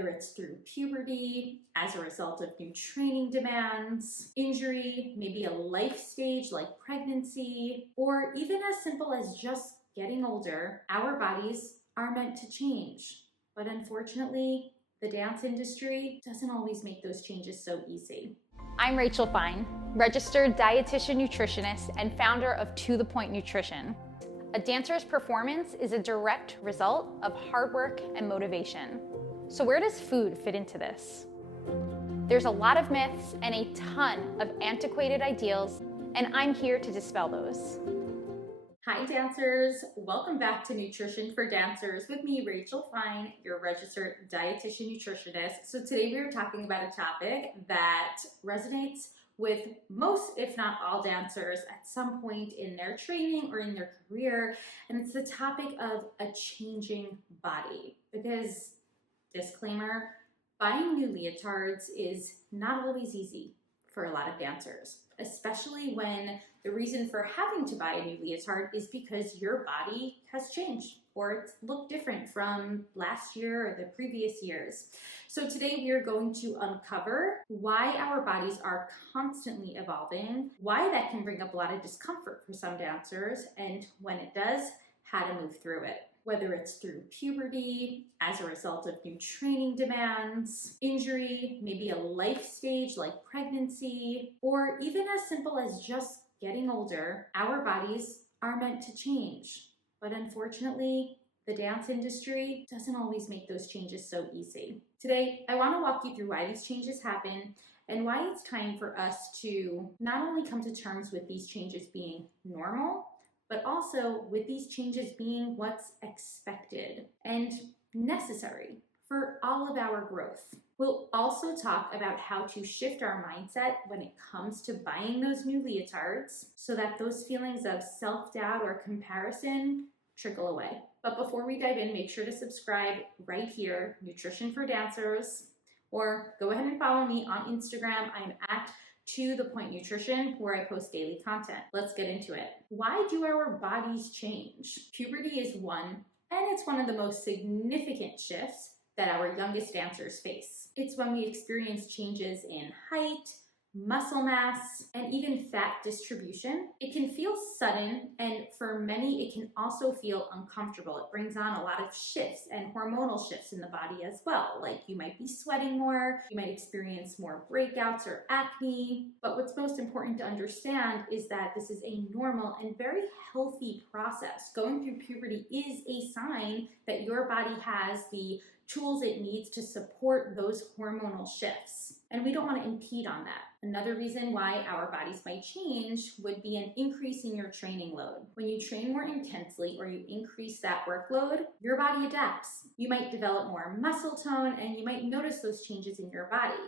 whether it's through puberty, as a result of new training demands, injury, maybe a life stage like pregnancy, or even as simple as just getting older. Our bodies are meant to change, but unfortunately, the dance industry doesn't always make those changes so easy. I'm Rachel Fine, registered dietitian nutritionist and founder of To The Point Nutrition. A dancer's performance is a direct result of hard work and motivation. So where does food fit into this? There's a lot of myths and a ton of antiquated ideals, and I'm here to dispel those. Hi dancers, welcome back to Nutrition for Dancers with me, Rachel Fine, your registered dietitian nutritionist. So today we are talking about a topic that resonates with most, if not all, dancers at some point in their training or in their career, and it's the topic of a changing body. Because, disclaimer, buying new leotards is not always easy for a lot of dancers, especially when the reason for having to buy a new leotard is because your body has changed or it's looked different from last year or the previous years. So today we are going to uncover why our bodies are constantly evolving, why that can bring up a lot of discomfort for some dancers, and when it does, how to move through it. Whether it's through puberty, as a result of new training demands, injury, maybe a life stage like pregnancy, or even as simple as just getting older, our bodies are meant to change. But unfortunately, the dance industry doesn't always make those changes so easy. Today, I want to walk you through why these changes happen and why it's time for us to not only come to terms with these changes being normal, but also with these changes being what's expected and necessary for all of our growth. We'll also talk about how to shift our mindset when it comes to buying those new leotards so that those feelings of self-doubt or comparison trickle away. But before we dive in, make sure to subscribe right here, Nutrition for Dancers, or go ahead and follow me on Instagram. I'm at To The Point Nutrition, where I post daily content. Let's get into it. Why do our bodies change? Puberty is one, and it's one of the most significant shifts that our youngest dancers face. It's when we experience changes in height, muscle mass, and even fat distribution. It can feel sudden, and for many, it can also feel uncomfortable. It brings on a lot of shifts and hormonal shifts in the body as well. Like you might be sweating more, you might experience more breakouts or acne. But what's most important to understand is that this is a normal and very healthy process. Going through puberty is a sign that your body has the tools it needs to support those hormonal shifts. And we don't want to impede on that. Another reason why our bodies might change would be an increase in your training load. When you train more intensely or you increase that workload, your body adapts. You might develop more muscle tone and you might notice those changes in your body.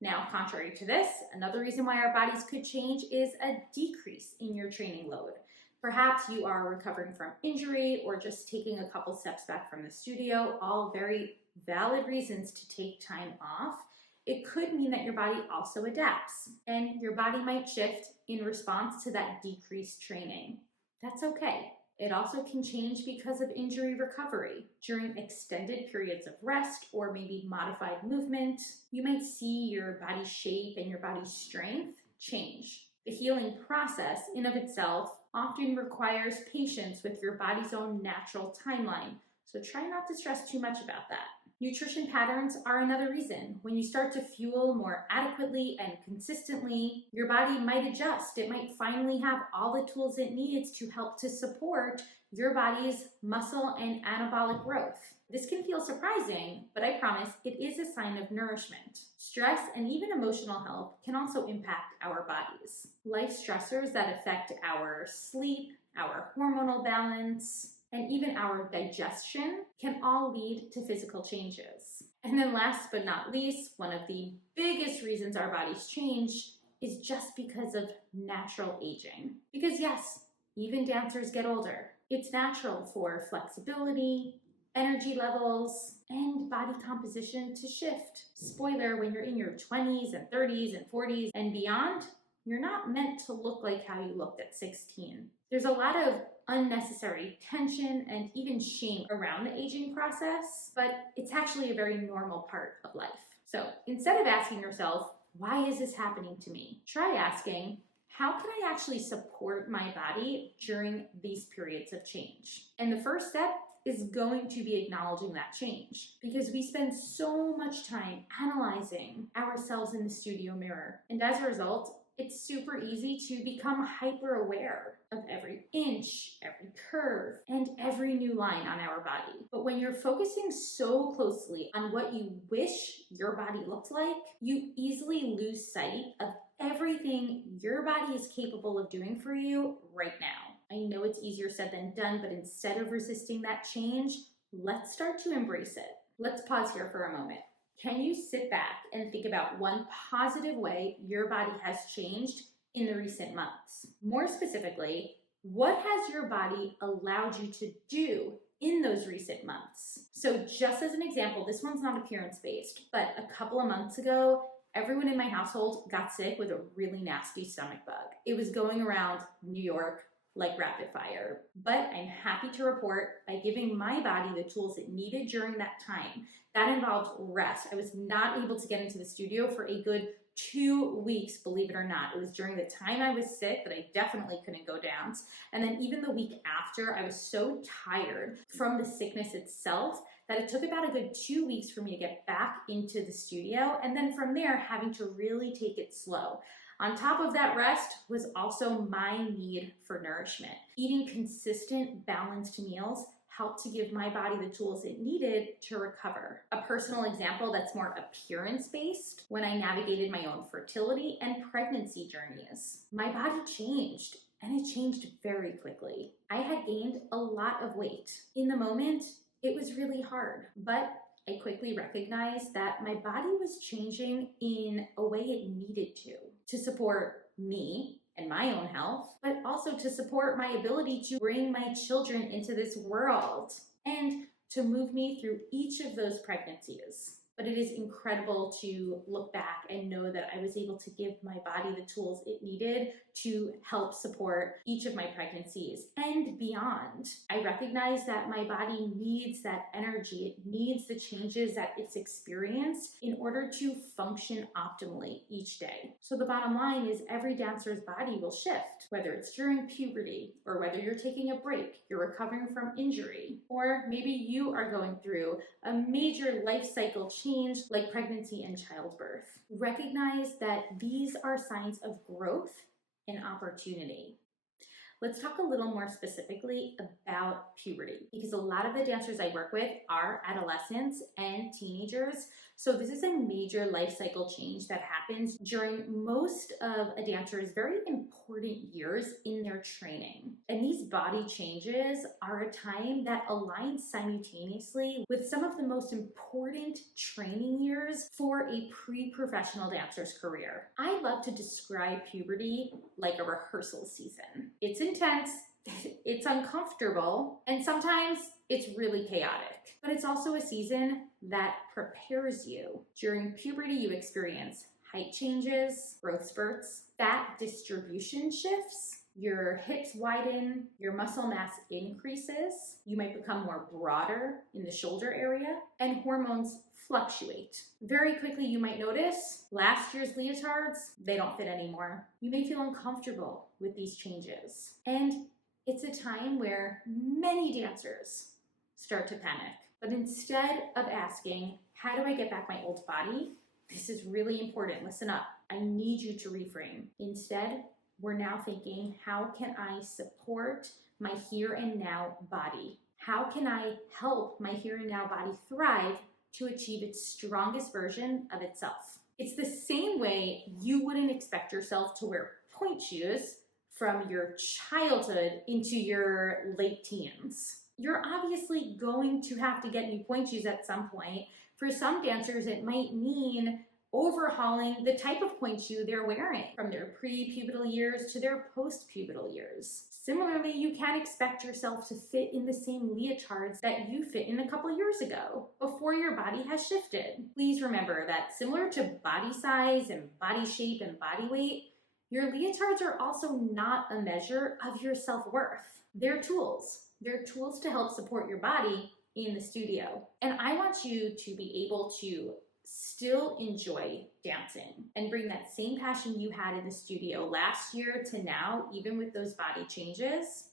Now, contrary to this, another reason why our bodies could change is a decrease in your training load. Perhaps you are recovering from injury or just taking a couple steps back from the studio, all very valid reasons to take time off. It could mean that your body also adapts and your body might shift in response to that decreased training. That's okay. It also can change because of injury recovery. During extended periods of rest or maybe modified movement, you might see your body shape and your body's strength change. The healing process in of itself often requires patience with your body's own natural timeline, so try not to stress too much about that. Nutrition patterns are another reason. When you start to fuel more adequately and consistently, your body might adjust. It might finally have all the tools it needs to help to support your body's muscle and anabolic growth. This can feel surprising, but I promise it is a sign of nourishment. Stress and even emotional health can also impact our bodies. Life stressors that affect our sleep, our hormonal balance, and even our digestion can all lead to physical changes. And then last but not least, one of the biggest reasons our bodies change is just because of natural aging. Because yes, even dancers get older. It's natural for flexibility, energy levels, and body composition to shift. Spoiler, when you're in your 20s and 30s and 40s and beyond, you're not meant to look like how you looked at 16. There's a lot of unnecessary tension and even shame around the aging process, but it's actually a very normal part of life. So instead of asking yourself, why is this happening to me? Try asking, how can I actually support my body during these periods of change? And the first step is going to be acknowledging that change, because we spend so much time analyzing ourselves in the studio mirror. And as a result, it's super easy to become hyper aware of every inch, every curve, and every new line on our body. But when you're focusing so closely on what you wish your body looked like, you easily lose sight of everything your body is capable of doing for you right now. I know it's easier said than done, but instead of resisting that change, let's start to embrace it. Let's pause here for a moment. Can you sit back and think about one positive way your body has changed in the recent months? More specifically, what has your body allowed you to do in those recent months? So just as an example, this one's not appearance-based, but a couple of months ago, everyone in my household got sick with a really nasty stomach bug. It was going around New York like rapid fire. But I'm happy to report, by giving my body the tools it needed during that time, that involved rest. I was not able to get into the studio for a good 2 weeks, believe it or not. It was during the time I was sick that I definitely couldn't go dance. And then even the week after, I was so tired from the sickness itself that it took about a good 2 weeks for me to get back into the studio. And then from there, having to really take it slow. On top of that rest was also my need for nourishment. Eating consistent, balanced meals helped to give my body the tools it needed to recover. A personal example that's more appearance-based: when I navigated my own fertility and pregnancy journeys, my body changed, and it changed very quickly. I had gained a lot of weight. In the moment, it was really hard, but I quickly recognized that my body was changing in a way it needed to support me and my own health, but also to support my ability to bring my children into this world and to move me through each of those pregnancies. But it is incredible to look back and know that I was able to give my body the tools it needed to help support each of my pregnancies and beyond. I recognize that my body needs that energy. It needs the changes that it's experienced in order to function optimally each day. So the bottom line is, every dancer's body will shift, whether it's during puberty, or whether you're taking a break, you're recovering from injury, or maybe you are going through a major life cycle change like pregnancy and childbirth. Recognize that these are signs of growth and opportunity. Let's talk a little more specifically about puberty, because a lot of the dancers I work with are adolescents and teenagers. So this is a major life cycle change that happens during most of a dancer's very important years in their training. And these body changes are a time that aligns simultaneously with some of the most important training years for a pre-professional dancer's career. I love to describe puberty like a rehearsal season. It's intense, it's uncomfortable, and sometimes it's really chaotic. But it's also a season that prepares you. During puberty, you experience height changes, growth spurts, fat distribution shifts, your hips widen, your muscle mass increases, you might become more broader in the shoulder area, and hormones fluctuate. Very quickly, you might notice last year's leotards, they don't fit anymore. You may feel uncomfortable with these changes. And it's a time where many dancers start to panic. But instead of asking, how do I get back my old body? This is really important. Listen up. I need you to reframe. Instead, we're now thinking, how can I support my here and now body? How can I help my here and now body thrive to achieve its strongest version of itself? It's the same way you wouldn't expect yourself to wear point shoes from your childhood into your late teens. You're obviously going to have to get new point shoes at some point. For some dancers, it might mean overhauling the type of point shoe they're wearing from their pre-pubertal years to their post-pubertal years. Similarly, you can't expect yourself to fit in the same leotards that you fit in a couple years ago before your body has shifted. Please remember that similar to body size and body shape and body weight, Your leotards are also not a measure of your self-worth. They're tools. They're tools to help support your body in the studio. And I want you to be able to still enjoy dancing and bring that same passion you had in the studio last year to now, even with those body changes.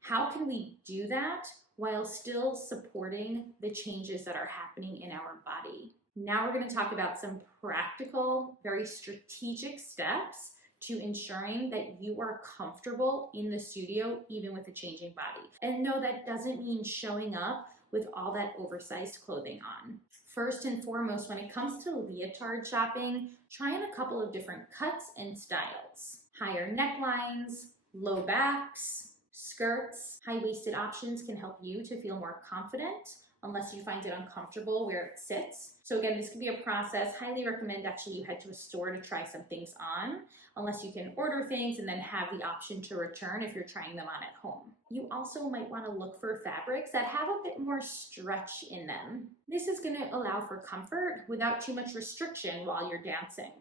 How can we do that while still supporting the changes that are happening in our body? Now we're going to talk about some practical, very strategic steps to ensuring that you are comfortable in the studio, even with a changing body. And no, that doesn't mean showing up with all that oversized clothing on. First and foremost, when it comes to leotard shopping, try on a couple of different cuts and styles. Higher necklines, low backs, skirts, high-waisted options can help you to feel more confident unless you find it uncomfortable where it sits. So again, this can be a process. Highly recommend actually you head to a store to try some things on, unless you can order things and then have the option to return if you're trying them on at home. You also might want to look for fabrics that have a bit more stretch in them. This is going to allow for comfort without too much restriction while you're dancing.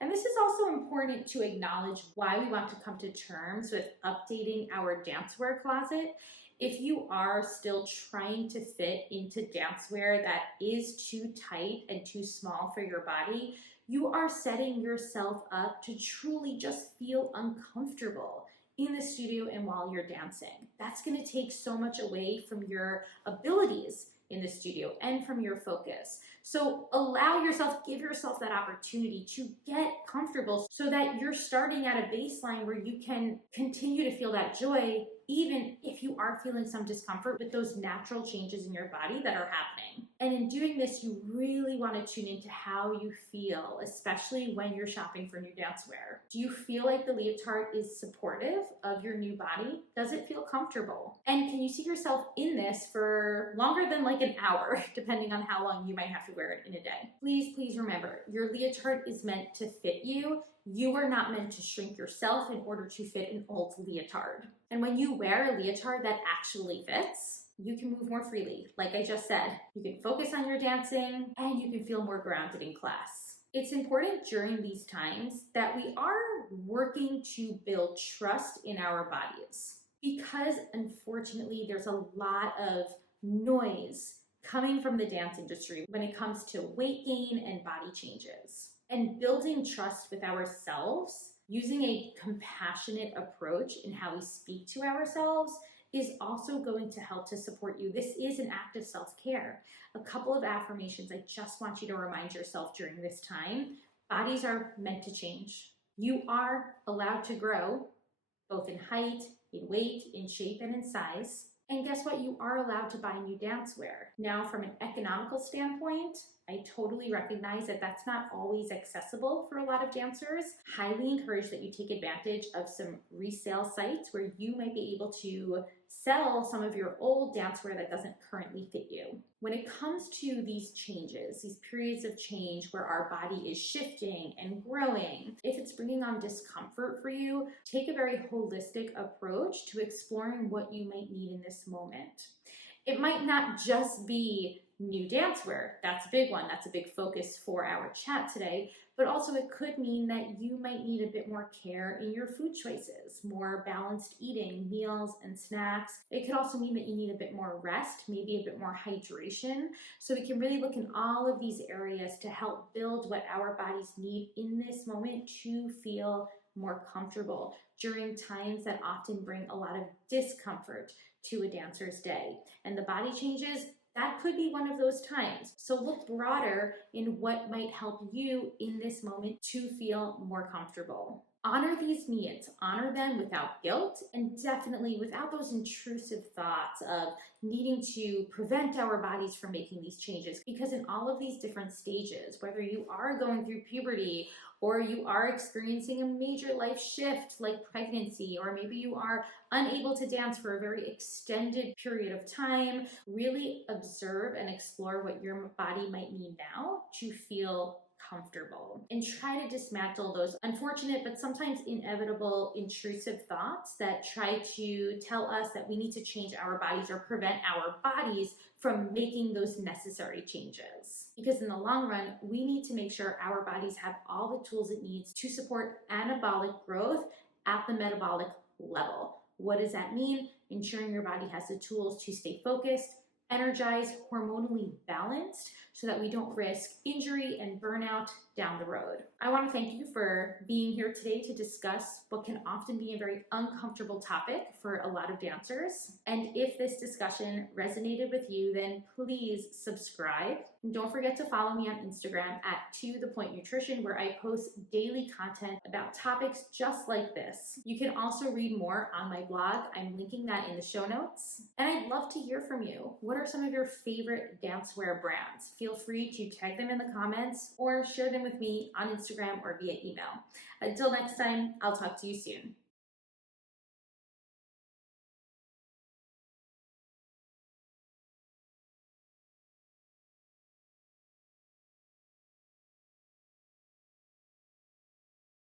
And this is also important to acknowledge why we want to come to terms with updating our dancewear closet. If you are still trying to fit into dancewear that is too tight and too small for your body, you are setting yourself up to truly just feel uncomfortable in the studio and while you're dancing. That's going to take so much away from your abilities in the studio and from your focus. So allow yourself, give yourself that opportunity to get comfortable so that you're starting at a baseline where you can continue to feel that joy, even if you are feeling some discomfort with those natural changes in your body that are happening. And in doing this, you really want to tune into how you feel, especially when you're shopping for new dancewear. Do you feel like the leotard is supportive of your new body? Does it feel comfortable? And can you see yourself in this for longer than like an hour, depending on how long you might have to wear it in a day? Please remember, your leotard is meant to fit you. You are not meant to shrink yourself in order to fit an old leotard. And when you wear a leotard that actually fits, you can move more freely. Like I just said, you can focus on your dancing and you can feel more grounded in class. It's important during these times that we are working to build trust in our bodies, because unfortunately there's a lot of noise coming from the dance industry when it comes to weight gain and body changes. And building trust with ourselves, using a compassionate approach in how we speak to ourselves, is also going to help to support you. This is an act of self-care. A couple of affirmations I just want you to remind yourself during this time. Bodies are meant to change. You are allowed to grow, both in height, in weight, in shape, and in size. And guess what? You are allowed to buy new dancewear. Now, from an economical standpoint, I totally recognize that that's not always accessible for a lot of dancers. Highly encourage that you take advantage of some resale sites where you might be able to sell some of your old dancewear that doesn't currently fit you. When it comes to these changes, these periods of change where our body is shifting and growing, if it's bringing on discomfort for you, take a very holistic approach to exploring what you might need in this moment. It might not just be new dancewear. That's a big one. That's a big focus for our chat today. But also it could mean that you might need a bit more care in your food choices, more balanced eating, meals and snacks. It could also mean that you need a bit more rest, maybe a bit more hydration. So we can really look in all of these areas to help build what our bodies need in this moment to feel more comfortable during times that often bring a lot of discomfort to a dancer's day. And the body changes, that could be one of those times. So look broader in what might help you in this moment to feel more comfortable. Honor these needs, honor them without guilt, and definitely without those intrusive thoughts of needing to prevent our bodies from making these changes. Because in all of these different stages, whether you are going through puberty or you are experiencing a major life shift like pregnancy, or maybe you are unable to dance for a very extended period of time, really observe and explore what your body might need now to feel comfortable, and try to dismantle those unfortunate but sometimes inevitable intrusive thoughts that try to tell us that we need to change our bodies or prevent our bodies from making those necessary changes. Because in the long run, we need to make sure our bodies have all the tools it needs to support anabolic growth at the metabolic level. What does that mean? Ensuring your body has the tools to stay focused, energized, hormonally balanced, so that we don't risk injury and burnout down the road. I want to thank you for being here today to discuss what can often be a very uncomfortable topic for a lot of dancers. And if this discussion resonated with you, then please subscribe. And don't forget to follow me on Instagram at @ToThePointNutrition, where I post daily content about topics just like this. You can also read more on my blog. I'm linking that in the show notes. And I'd love to hear from you. What are some of your favorite dancewear brands? Feel free to tag them in the comments or share them with me on Instagram or via email. Until next time, I'll talk to you soon.